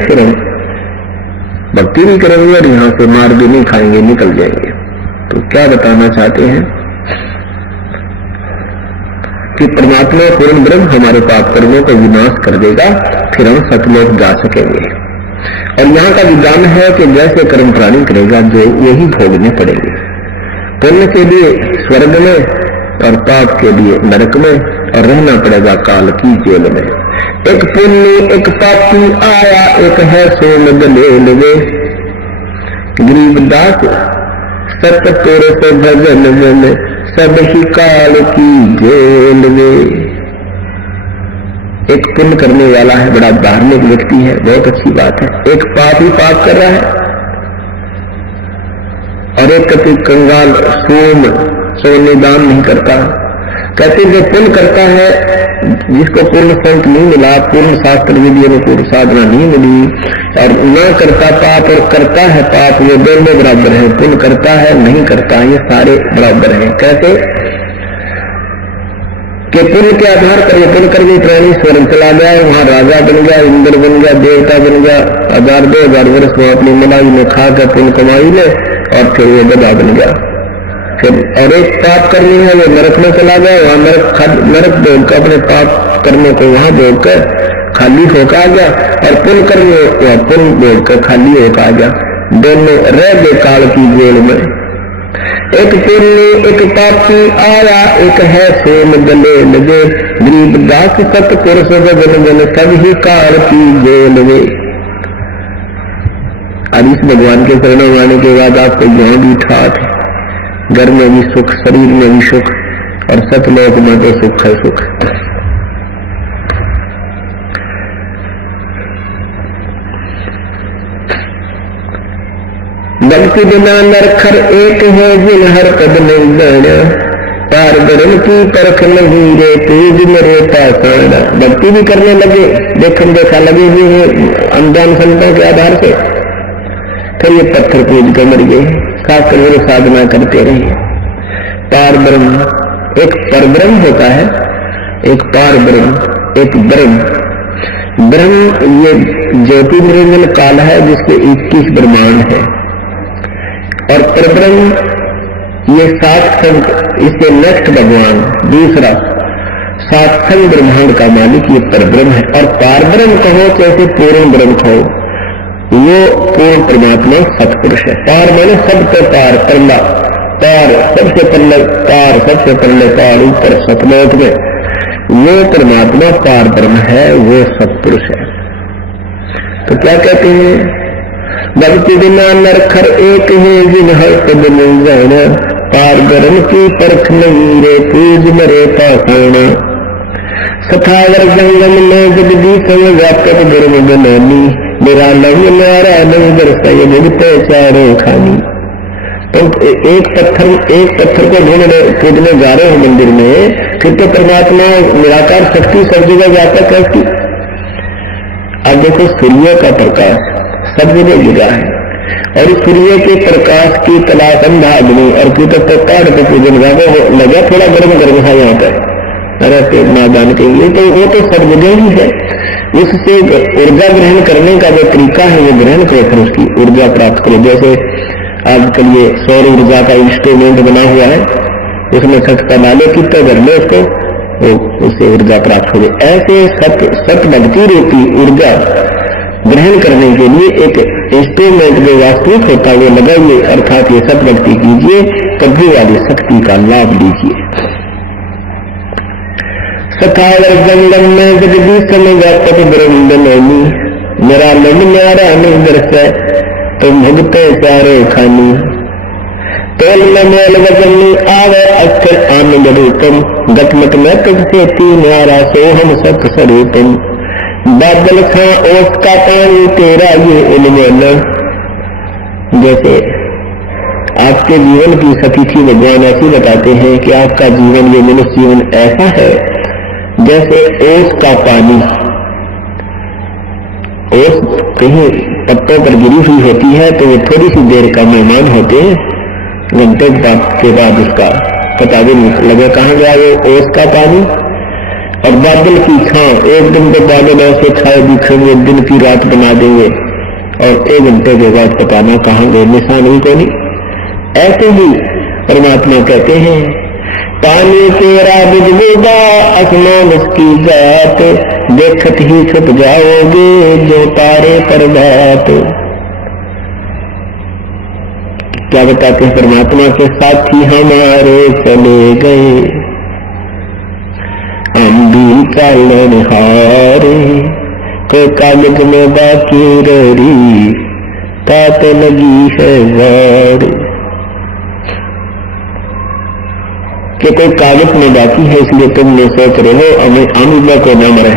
फिर हम भक्ति भी करेंगे और यहाँ से मार भी नहीं खाएंगे, निकल जाएंगे। तो क्या बताना चाहते हैं कि परमात्मा पूर्ण ब्रह्म हमारे पाप कर्मों को विनाश कर देगा, फिर हम सतलोक जा सकेंगे। और यहाँ का विधान है कि जैसे कर्म प्राणी करेगा जो यही भोगने पड़ेंगे। पुण्य के लिए स्वर्ग में और पाप के लिए नरक में, और रहना पड़ेगा काल की जेल में। एक पुण्य एक पापी आया, एक है सोम गले लगे, गरीबदास सतपुर से भजन मन, सब ही काल की जेल में। एक पुण्य करने वाला है, बड़ा धार्मिक व्यक्ति है, बहुत अच्छी बात है। एक पाप ही पाप कर रहा है, और एक कति कंगाल सोने दान नहीं करता। कहते जो पुण्य करता है, जिसको पूर्ण संत नहीं मिला, पूर्ण शास्त्र विधि अनुकूल साधना नहीं मिली, और न करता पाप और करता है पाप, ये दोनों बराबर है। पुण्य करता है नहीं करता है, ये सारे बराबर हैं। कैसे कि पुण्य के आधार पर, पुण्य करके प्राणी स्वर्ग चला गया, वहां राजा बन गया, इंद्र बन गया, देवता बन गया, 1000-2000 वर्ष वो अपनी मलाई में खा कर पुण्य कमाई ले, और फिर वो गधा बन गया। फिर और एक पाप करनी है, वो नरक में चला गया, वहां नरक भोग कर अपने पाप करने को वहां भोग कर खाली होकर आ गया, और पुण्य करने वह पुण्य भोग कर खाली होकर आ गया। दोनों रह गए काल की जेल में। एक पुण्य एक पापी आया, एक है सोम गले लगे, गरीबदास सतपुर से भजन मन, सब ही काल की जेल में। अब इस भगवान के शरण में आने के बाद आपको यहाँ भी ठाठ, घर में भी सुख, शरीर में भी सुख, और सतलोक में तो सुख है सुख। भक्ति बिना नरखर एक है, जिन हर पद नहीं जाना, पार ब्रह्म की परख नहीं रे, तेज मेरे पाषाण। भक्ति भी करने लगे, देखम देखा लगे हुए हैं अनजान संतों के आधार से, फिर ये पत्थर पूज कर मर गए, खाकर वो साधना करते रहे। पार ब्रह्म, एक पर ब्रह्म होता है, एक पार ब्रह्म, एक ब्रह्म। ब्रह्म ये ज्योति निरंजन काल है, जिसके 21 ब्रह्मांड है, और परब्रह्म ये 7 संग, इससे नेक्स्ट भगवान दूसरा 7 संग ब्रह्मांड का मालिक ये परब्रह्म है। और पार ब्रह्म कहो कैसे पूर्ण ब्रह्म कहो, वो पूर्ण परमात्मा सतपुरुष है। पार माने सबसे पार, पल्ला पार, सबसे पल्ले पार, सबसे पल्ले पार, ऊपर सतलोक में वो परमात्मा पार ब्रह्म है, वो सतपुरुष है। तो क्या कहते हैं, भक्ति बिना नरखर एक है, जिन हर पद नहीं जाना, पार ब्रह्म की परख नहीं रे, पूज मरे पाषाण। सथावर जंगम में जगदीश में व्यापक ब्रह्म बनानी, मेरा लव न्यारा नहीं दर्शाए, भुगते चारों खानी। तो एक पत्थर को ढूंढने कूदने जा रहे हो मंदिर में, फिर तो परमात्मा निराकार शक्ति सब जगह व्यापक है उसकी। अब देखो सूर्य का प्रकाश सब जगह गिरा है, और सूर्य के प्रकाश की तलाश अंधा आदमी, और फिर तो काट पे पूजन लगा, थोड़ा गर्म है यहाँ पर, अरे नादान के लिए, तो वो तो सब जगह ही है। उससे ऊर्जा ग्रहण करने का जो तरीका है, वो ग्रहण कर उसकी ऊर्जा प्राप्त करो। जैसे आजकल ये सौर ऊर्जा का इंस्ट्रूमेंट बना हुआ है, उसमें छटका डाले, कितना घर में उसको उससे ऊर्जा प्राप्त हो गई। ऐसे सत भक्ति रूपी ऊर्जा ग्रहण करने के लिए एक इंस्ट्रूमेंट जो वास्तविक होता है वो लगाइए, अर्थात ये सत भक्ति कीजिए, कभी वाली शक्ति का लाभ लीजिए। सखावर जंगल में जगदीश में व्यापक ब्रह्म बनोनी, मेरा लग न्यारा नहीं दर्शे, तुम भुगते चारे खानी। तोल में मेल वजनी आवे अक्षर आनंद रूपम, गटमट में तुझसे तीन न्यारा सोहम सत स्वरूपम। बादल था ओस का पानी तेरा ये उन्मोलन। जैसे आपके जीवन की सतीथि भगवान ऐसी बताते हैं कि आपका जीवन, ये मनुष्य जीवन ऐसा है जैसे ओस का पानी। ओस कहीं पत्तों पर गिरी हुई होती है तो वो थोड़ी सी देर का मेहमान होते हैं, घंटे के बाद उसका पता भी नहीं लगे कहाँ गया वो ओस का पानी। और बादल की छांव, एक दिन तो बादल ऐसे छाए दिखेंगे, दिन की रात बना देंगे, और 1 घंटे के बाद पता ना कहां गए, निशान ही कोई नहीं। ऐसे ही परमात्मा कहते हैं, पानी तेरा बुझबुदा आसमान उसकी जात, देखत ही छुप जाओगे जो तारे पर बात। क्या बताते हैं परमात्मा के साथी हमारे चले गए, हम भी चालन हारे, कोई कागज में बाकी रही, तात लगी है वार। कि कोई कागज में बाकी है, इसलिए तुमने सोच रहे हो अमीबा को ना मरे,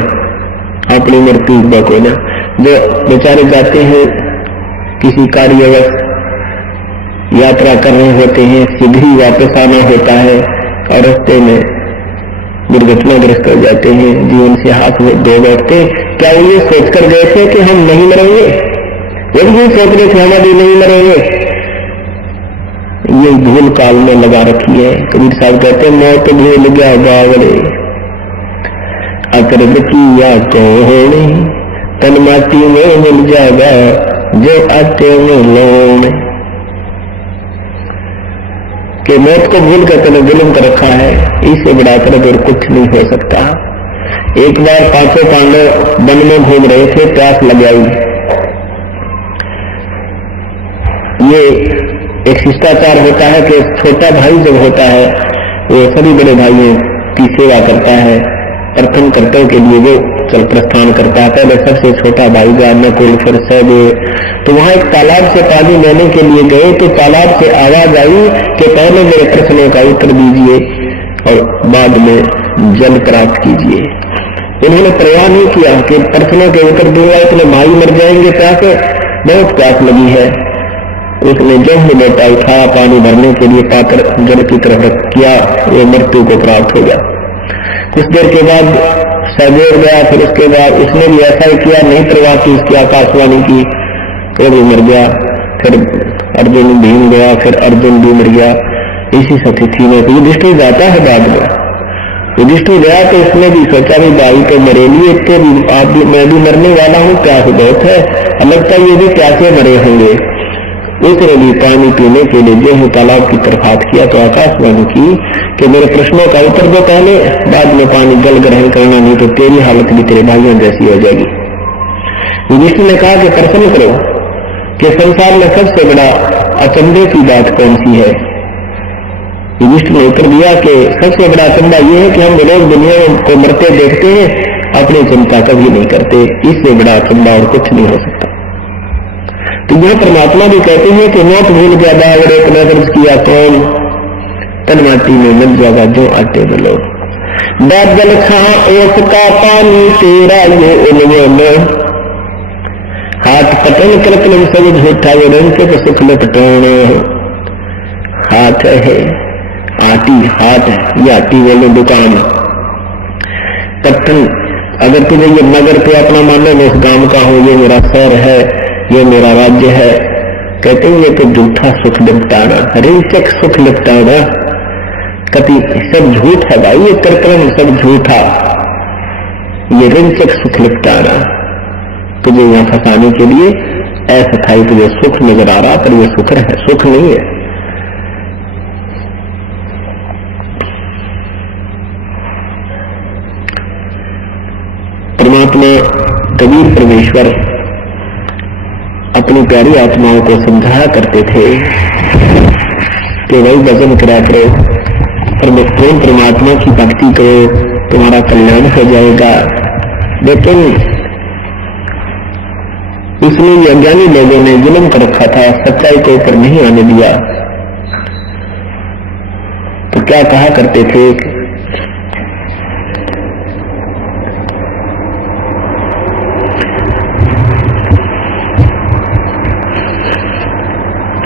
अपनी मृत्यु को ना। जो बेचारे जाते हैं किसी कार्यवश यात्रा कर रहे होते हैं, शीघ्र ही वापस आना होता है और रास्ते में दुर्घटनाग्रस्त हो जाते हैं, जीवन से हाथ धो बैठते। क्या वो ये सोचकर गए थे कि हम नहीं मरेंगे? वो भी सोच रहे थे हम अभी नहीं मरेंगे। ये भूल काल में लगा रखी है। कबीर साहब कहते हैं, मौत भूल गया बावड़े, अकरब किया कोने, तन माटी में मिल जाएगा जो आटे में लोने। कि मौत को भूल कर तूने जुल्म कर रखा है, इससे बढ़ाकर और कुछ नहीं हो सकता। एक बार 5 पांडव वन में घूम रहे थे, प्यास लग आई। ये एक शिष्टाचार होता है कि छोटा भाई जब होता है वो सभी बड़े भाइयों की सेवा करता है, प्रथम कर्तव्य के लिए वो चल प्रस्थान करता है। पहले सबसे छोटा भाई गया, नकुल, फिर सहदेव। तो वहां एक तालाब से पानी लेने के लिए गए तो तालाब से आवाज आई कि पहले मेरे प्रश्नों का उत्तर दीजिए और बाद में जल प्राप्त कीजिए। उन्होंने परवाह नहीं किया कि प्रश्नों के उत्तर दूंगा इतने भाई मर जाएंगे, प्यासे बहुत प्यास लगी है। उसने जो ही लोटा उठाया, पानी भरने के लिए पात्र जल की तरफ रख किया, वो मृत्यु को प्राप्त हो गया। कुछ देर के बाद सहदेव गया, फिर उसके बाद उसने भी ऐसा ही किया, नहीं परवाह की उसकी आकाशवाणी की, वो भी मर गया। फिर अर्जुन भीम गया, फिर अर्जुन भी मर गया। इसी स्थिति में युधिष्ठिर जाता है बाद में। युधिष्ठिर गया तो उसने भी सोचा भी भाई तो मरे लिए, इतने भी आप भी मैं भी मरने वाला हूँ, प्यास बहुत है, लगता ये भी प्यासे मरे होंगे। उसने भी पानी पीने के लिए जो है तालाब की तरफ हाथ किया तो आकाशवाणी की कि मेरे प्रश्नों का उत्तर दो पहले, बाद में पानी जल ग्रहण करना, नहीं तो तेरी हालत भी तेरे भाइयों जैसी हो जाएगी। युधिष्ठिर ने कहा कि प्रश्न करो कि संसार में सबसे बड़ा अचंभे की बात कौन सी है? युधिष्ठिर ने उत्तर दिया कि सबसे बड़ा अचंभा यह है कि हम रोज दुनिया को मरते देखते हैं, अपनी चिंता कभी नहीं करते। इससे बड़ा अचंभा और कुछ नहीं हो सकता। तो यह परमात्मा भी कहते हैं कि मौत भूल गया बावड़े, नजर किया कौन, तन माटी में मिल जाएगा जो आटे में लो। बादल छा ओस का पानी तेरा ये उन्मोन, हाथ पटन कृत्रिम सब झूठा वो रंग के सुख लपटोन। हाथ है आटी, हाथ है ये आटी वाले दुकान। पटन अगर तुझे ये नगर पे अपना मान लो, मैं इस गांव का हूं, ये मेरा शहर है, ये मेरा राज्य है, कहते हैं ये तो झूठा सुख लिपटाना, रिंचक सुख लिपटाना, कभी सब झूठ है भाई, ये कृत्रिम सब झूठा, ये रिंचक सुख लिपटाना। तुझे यहां फंसाने के लिए ऐसा था, तुझे सुख नजर आ रहा पर ये सुख है, सुख नहीं है। परमात्मा कबीर परमेश्वर अपनी प्यारी आत्माओं को समझाया करते थे कि वही भजन करा करो, प्रेम परमात्मा की भक्ति करो, तुम्हारा कल्याण हो जाएगा। लेकिन इसलिए अज्ञानी लोगों ने जुल्म कर रखा था, सच्चाई को ऊपर नहीं आने दिया। तो क्या कहा करते थे,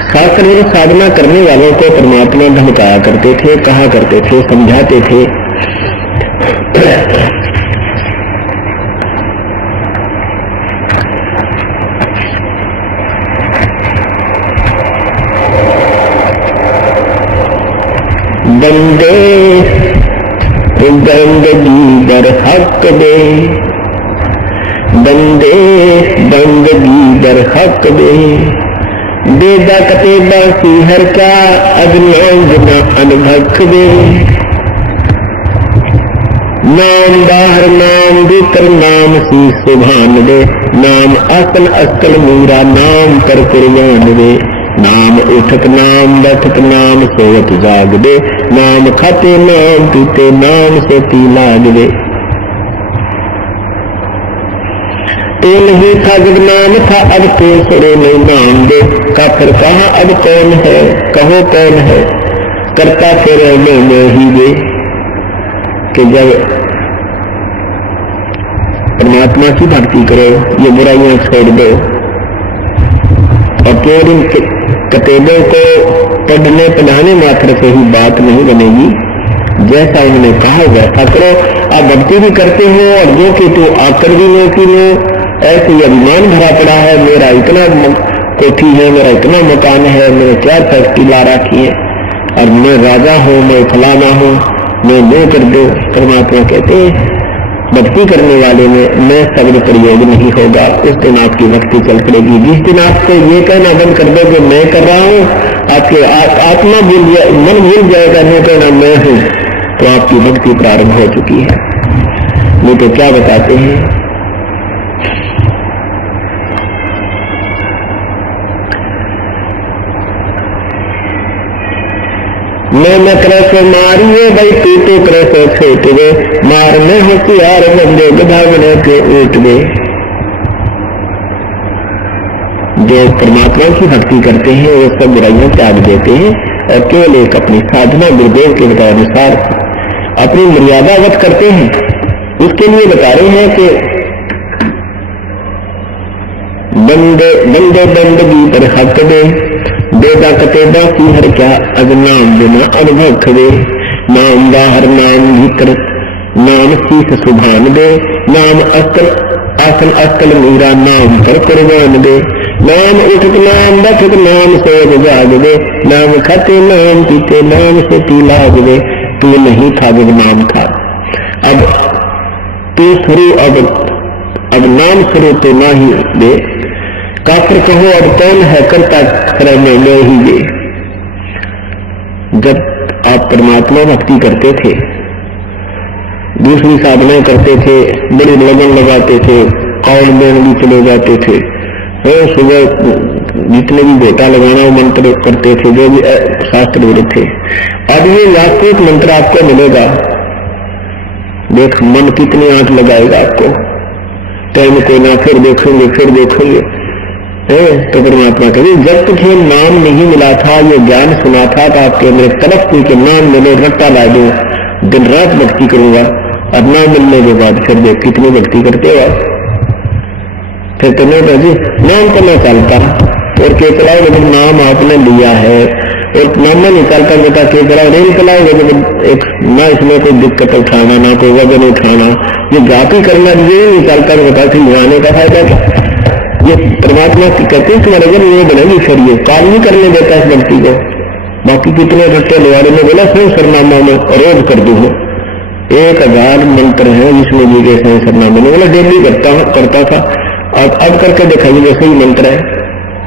शास्त्र में साधना करने वालों को परमात्मा धमकाया करते थे, कहा करते थे, समझाते थे। बंदे बंदगी दर हक दे, बंदे बंदगी दर हक दे, बेदा कतेबा सी हर क्या अगनाम गुना अनभक दे, नाम बाहर नाम भीतर नाम सी सुभान दे, नाम असल असल मीरा नाम कर कुर्बान दे, नाम उठत नाम बैठत नाम सोवत जाग दे, नाम खाते नाम पीते नाम सोती लाग दे, तो नहीं था जब नाम था अब तो सुरे नहीं नाम दे, काफिर कहा अब कौन है कहो कौन है, करता फिर मैं ही दे, कि जब परमात्मा की भक्ति करो ये बुराइयां छोड़ दो, और केवल इन कतेबों को पढ़ने पढ़ाने मात्र से ही बात नहीं बनेगी, जैसा उन्होंने कहा वैसा करो। आप भक्ति भी करते हो और जो कि तू आकर भी नहीं लो, ऐसे अभिमान भरा पड़ा है, मेरा इतना कोठी है, मेरा इतना मकान है, मेरे क्या फैक्ट्री ला रखी है, और मैं राजा हूँ, मैं फलाना हूँ, मैं वो कर दो। परमात्मा कहते भक्ति करने वाले में मैं शब्द प्रयोग नहीं होगा, उस दिन आपकी भक्ति चल पड़ेगी। जिस दिन आपको ये कहना बंद कर दो कि मैं कर रहा हूँ, आपके आत्मा भूल जाए, मन भूल जाएगा, नहीं कहना मैं हूँ, तो आपकी भक्ति प्रारंभ हो चुकी है। नहीं तो क्या बताते हैं, मैं करे सो मारिए भाई तू तो करे सो छूट गए, मार में होशियार बंदे गधा बने के उठ गए। जो परमात्मा की भक्ति करते हैं वो सब बुराइयां त्याग देते हैं और केवल एक अपनी साधना गुरुदेव के बताए अनुसार अपनी मर्यादा वत करते हैं। इसके लिए बता रहे हैं कि बंदे बंदे बंदगी पर हक दे, बेदा कतेबा की हर क्या अगनाम बिना अनुभव खदे, नाम बाहर नाम भीतर नाम शीस सुभान दे, नाम असल आसन असल मीरा नाम पर कुर्बान दे, नाम उठत नाम बैठत नाम सोच जाग दे, नाम खाते नाम पीते नाम से पी लाग दे। तू नहीं था जब नाम था, अब तू शुरू अब नाम शुरू तो ना ही दे, काफिर कहो अब कौन है करता करे में ले ही दे। जब आप परमात्मा भक्ति करते थे, दूसरी साधनाएं करते थे, बड़ी लगन लगाते थे, कौन में भी चले जाते थे, सुबह जितने भी बेटा लगाना मंत्र करते थे, जो भी शास्त्र बोले थे। अब ये वास्तविक मंत्र आपको मिलेगा, देख मन कितनी आंख लगाएगा आपको, टाइम को ना फिर देखोगे तो परमात्मा कहे जब तुझे नाम नहीं मिला था, ये ज्ञान सुना था तो आपके मेरे तरफ थी कि नाम मिले रट्टा ला दो, दिन रात भक्ति करूंगा, और नाम मिलने के बाद फिर देख कितनी भक्ति करते हो। फिर तुम्हें जी नाम तो मैं चलता और केतलाओ जब नाम आपने लिया है और नाम नहीं चलता बेटा केतलाओ रेल चलाओगे जब एक ना इसमें कोई दिक्कत उठाना ना कोई वजन उठाना, ये जाति करना ये नहीं चलता बेटा फिर लुआने का फायदा। ये परमात्मा कहते हैं तुम्हारे घर ये बनेगी, फिर ये काम नहीं करने देता इस व्यक्ति को। बाकी कितने रट्टे लुआने में बोला स्वयं सरनामा में रोज कर दू 1000 मंत्र है जिसमें जी के स्वयं सरनामा में बोला डेली करता था, अब करके देखा जी वैसे ही मंत्र है।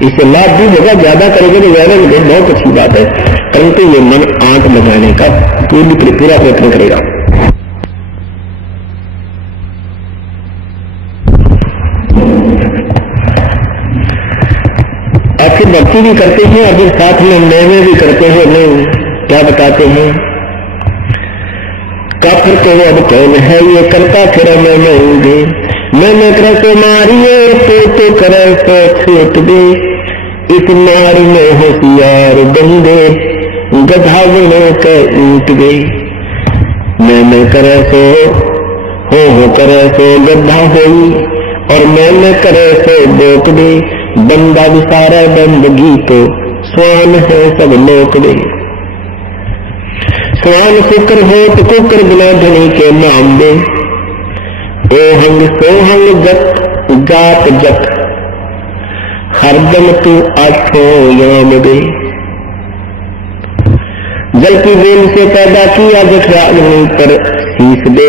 इससे लाभ भी होगा, ज्यादा करेंगे तो ज्यादा मिले, बहुत अच्छी बात है, परंतु ये मन आंख लगाने का पूरा प्रयत्न करेगा। फिर भक्ति भी करते हैं और फिर साथ में नए भी करते हैं। नहीं क्या बताते हैं, काफिर को अब कौन है ये करता फिर मैं करे तो मारिए तो करे तो छूट दे, इस मार में होशियार बंदे गधा बने के ऊट दे। मैं करे सो हो करे सो गधा होई, और मैं करे सो बोक दे, बंदा विसारा बंदगी तो स्वान है सब लोक दे। स्वान शुक्र हो तो कुकर बिना धनी के नाम दे, ओहंग सोहंग जत जात जत हरदम तू आठो याम दे। जल की बूंद से पैदा किया जठराग्नि पर शीश दे,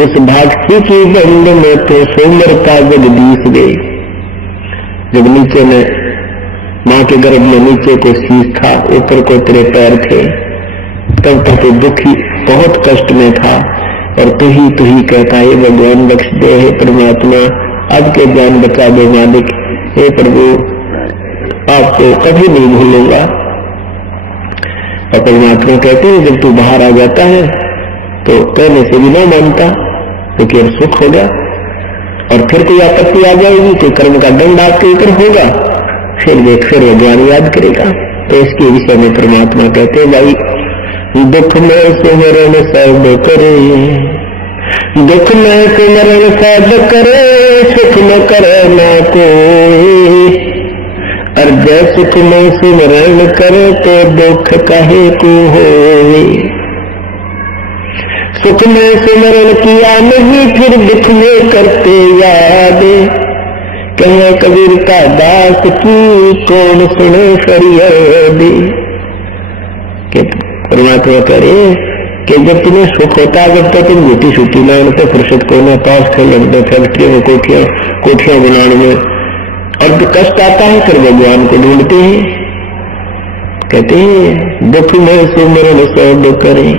उस भागसी की बंद में तो सोमर का जगदीश गए। जब नीचे में मां के गर्भ में नीचे को शीश था, ऊपर को तेरे पैर थे, तब तक तो दुखी बहुत कष्ट में था। और तू ही कहता है भगवान बख्श दे, हे परमात्मा अब के जान बचा दो मालिक, हे प्रभु आपको कभी नहीं भूलूंगा। और परमात्मा कहते हैं जब तू बाहर आ जाता है तो कहने से भी ना मानता, क्योंकि अब सुख होगा और फिर कोई आपत्ति आ जाएगी, कोई कर्म का दंड आपके ऊपर होगा, फिर देख फिर भगवान याद करेगा। तो इसके विषय में परमात्मा कहते हैं भाई दुख में सुमरण सब करे, दुख में सुमरण सब करे, सुख न करे ना कोई। और जय सुख में सुमरण करे तो दुख काहे को होए। सुख में सुमरण किया नहीं फिर दुख में करते याद, कहे कबीर का दास की कौन सुने फरियाद। परमात्मा करे कि जब तुम्हें सुख होता है जब तक तुम झूठी छुट्टी ना उनसे फुर्सत को ना पास खेल लगते फैक्ट्री में कोठियां बनाने में, और जो कष्ट आता है फिर भगवान को ढूंढते हैं। कहते हैं दुख में सुमरण सब करें,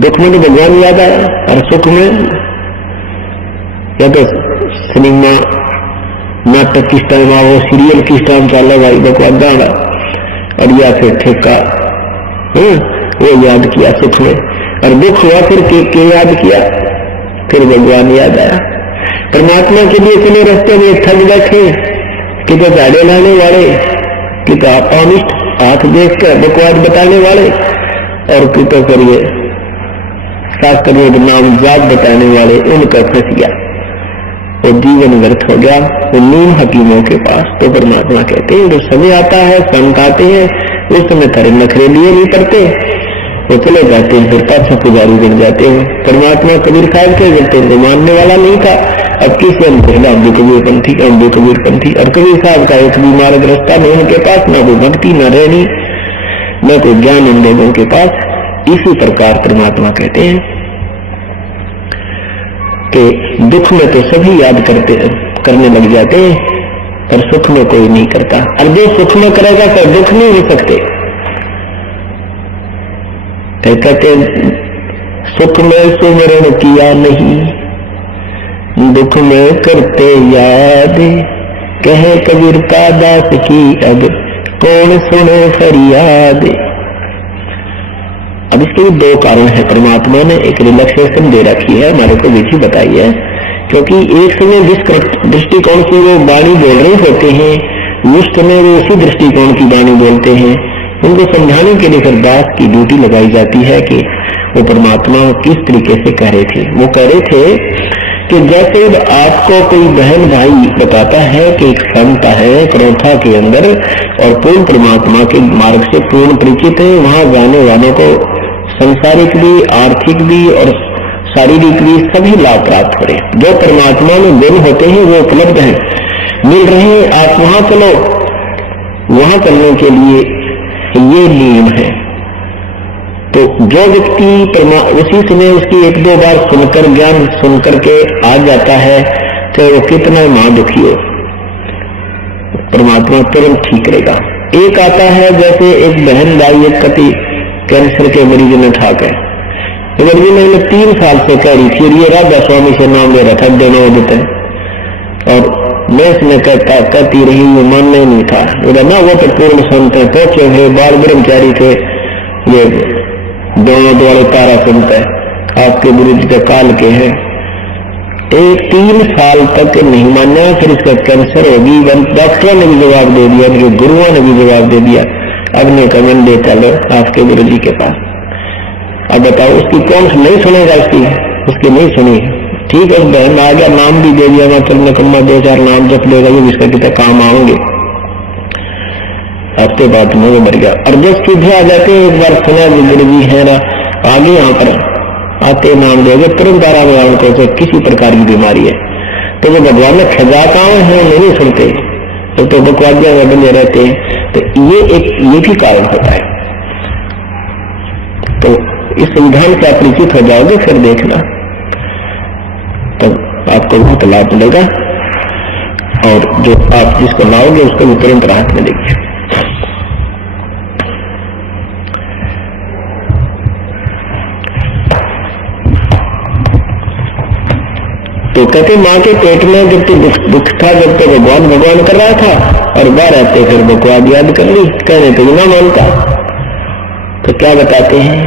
दुख में तो भगवान याद आया, और सुख में या तो सिनेमा नाटक किस टाइम आओ, सीरियल किस टाइम चला भाई बकवाद डाला, और या फिर ठेका वो याद किया सुख में, और दुख हुआ फिर के याद किया, फिर भगवान याद आया। परमात्मा के लिए चले रास्ते में थक बैठे कि तो झाड़े लाने वाले, कि तो अपानिष्ट हाथ देख कर बकवाद बताने वाले, और कि तो करिए शास्त्र में नाम जाप बताने वाले, उनका फंस गया, वो जीवन व्यर्थ हो गया, वो नीम हकीमों के पास। तो परमात्मा कहते हैं जो समय आता है संत आते हैं उस समय तारे नखरे लिए नहीं पड़ते, वो चले जाते हैं, फिर पाछा पुजारी बन जाते हैं। परमात्मा कबीर साहब के जब तो मानने वाला नहीं था, अब किसी पहला अब्दुल कबीरपंथी, और कबीर साहब का एक भी मार्ग रास्ता नहीं उनके पास, ना कोई भक्ति न रहनी न कोई ज्ञान उन लोगों के पास। इसी प्रकार परमात्मा कहते हैं कि दुख में तो सभी याद करने लग जाते हैं, पर सुख में कोई नहीं करता, और जो सुख में करेगा तो दुख नहीं हो सकते। कहते सुख में सुमरण किया नहीं, दुख में करते याद, कहे कबीर का दास की अब कौन सुने फरियाद। अब इसके भी दो कारण है, परमात्मा ने एक रिलैक्सेशन दे रखी है, हमारे को विधि बताई है, क्योंकि एक समय जिस दृष्टिकोण से वो वाणी बोल रहे होते हैं उस समय वो उसी दृष्टिकोण की वाणी बोलते हैं। उनको समझाने के लिए फिर दास की ड्यूटी लगाई जाती है कि वो परमात्मा किस तरीके से कह रहे थे। वो कह रहे थे कि जैसे आपको कोई बहन भाई बताता है कि एक संत है क्रोथा के अंदर और पूर्ण परमात्मा के मार्ग से पूर्ण परिचित है, वहां जाने वालों को संसारिक भी आर्थिक भी और शारीरिक भी सभी लाभ प्राप्त हो रहे, जो परमात्मा में गुण होते हैं वो उपलब्ध हैं, मिल रहे हैं, आप वहां चलो। वहां चलने के लिए ये नियम है। तो जो व्यक्ति उसी समय उसकी एक दो बार सुनकर ज्ञान सुनकर के आ जाता है, चाहे वो कितना महादुखी हो, परमात्मा तुरंत ठीक करेगा। एक आता है जैसे एक बहन भाई एक पति कैंसर के मरीज में ठाक है, तो मरीज मैंने 3 साल से कह रही थी, ये राधा स्वामी से नाम ले रहा था जनोदित, और मैं इसमें कहती रही, वो मानना ही नहीं था। बोला ना वो तो पूर्ण संत है, पहुंचे हुए बाल ब्रह्मचारी थे, ये दोनों वाले तारा संत है, आपके विरुद्ध के काल के हैं। 3 साल तक नहीं माना, फिर इसका कैंसर होगी, डॉक्टरों ने भी जवाब दे दिया, गुरुओं ने भी जवाब दे दिया, अब ने कमन दे चलो आपके गुरु जी के पास। अब बताओ उसकी कौन नहीं सुनेगा, उसकी नहीं सुनी, ठीक है। बहन आ गया, नाम भी दे दिया, मैं चल नकम्मा 2-4 नाम जप लेगा, ये इसका कितना काम आऊंगे। हफ्ते बाद में वो मर गया। और जब सीधे आ जाते हैं, एक बार सुना गुरु जी है ना आगे, यहाँ पर आते नाम देगा तुरंत आराम आराम को किसी प्रकार की बीमारी है, तो वो भगवान ने खजा काम है नहीं सुनते, तो बकवादिया में बने रहते हैं। तो ये भी कारण होता है। तो इस संविधान से आप परिचित हो जाओगे, फिर देखना तब आपको बहुत लाभ मिलेगा और जो आप जिसको लाओगे उसको भी तुरंत राहत मिलेगी। तो कहते माँ के पेट में जब तो दुख था, जब तो भगवान भगवान कर रहा था और बाहर आते फिर बकवाद याद कर ली, कहने तो ना मानता। तो क्या बताते हैं,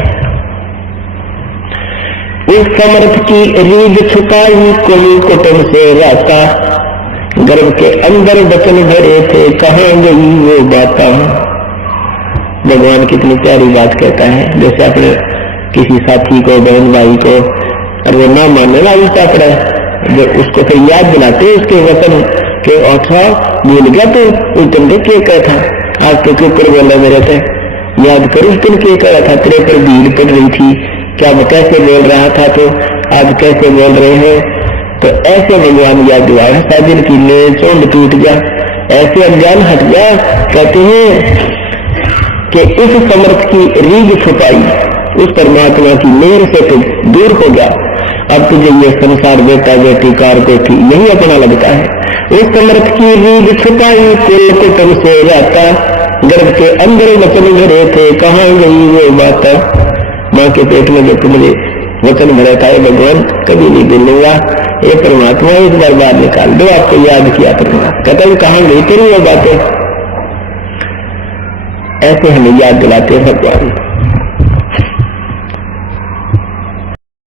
उस समर्थ की रीझ छुपाई कोई कुटुंब से राता, गर्भ के अंदर वचन भरे थे कहाँ गई वो बाता। भगवान कितनी प्यारी बात कहता है, जैसे अपने किसी साथी को, बहन भाई को, और वो ना मानने ना उल्टा पड़ा, जो उसको फिर याद दिलाते उसके वचन के, अच्छा भूल गया तो उस दिन क्या कहा था, आज तो क्यों कर बोला मेरे से, याद कर उस दिन क्या कहा था, तेरे पर भीड़ पड़ रही थी, क्या कैसे बोल रहा था, तो आज कैसे बोल रहे हो। तो ऐसे भगवान याद दिलाए, साजिद की मेल चोंड टूट जा, ऐसे अनजान हट जा। कहते हैं कि इस समर्थ की रीझ छुपाई, उस परमात्मा की मेहर से तो दूर हो गया, अब तुझे ये संसार बेटा बेटी कार कोठी यही अपना लगता है। उस समर्थ की रीझ छुपाई कुल कुटुंब से रहता, गर्भ के अंदर वचन भरे थे कहाँ गई वो बात। माँ के पेट में जो तुमने वचन भरा था, भगवान कभी नहीं भूलूंगा, ये परमात्मा इस बार बाहर निकाल दो, आपको याद किया करूंगा। कहता है कहाँ गई तेरी वो बातें, ऐसे हमें याद दिलाते हैं भगवान।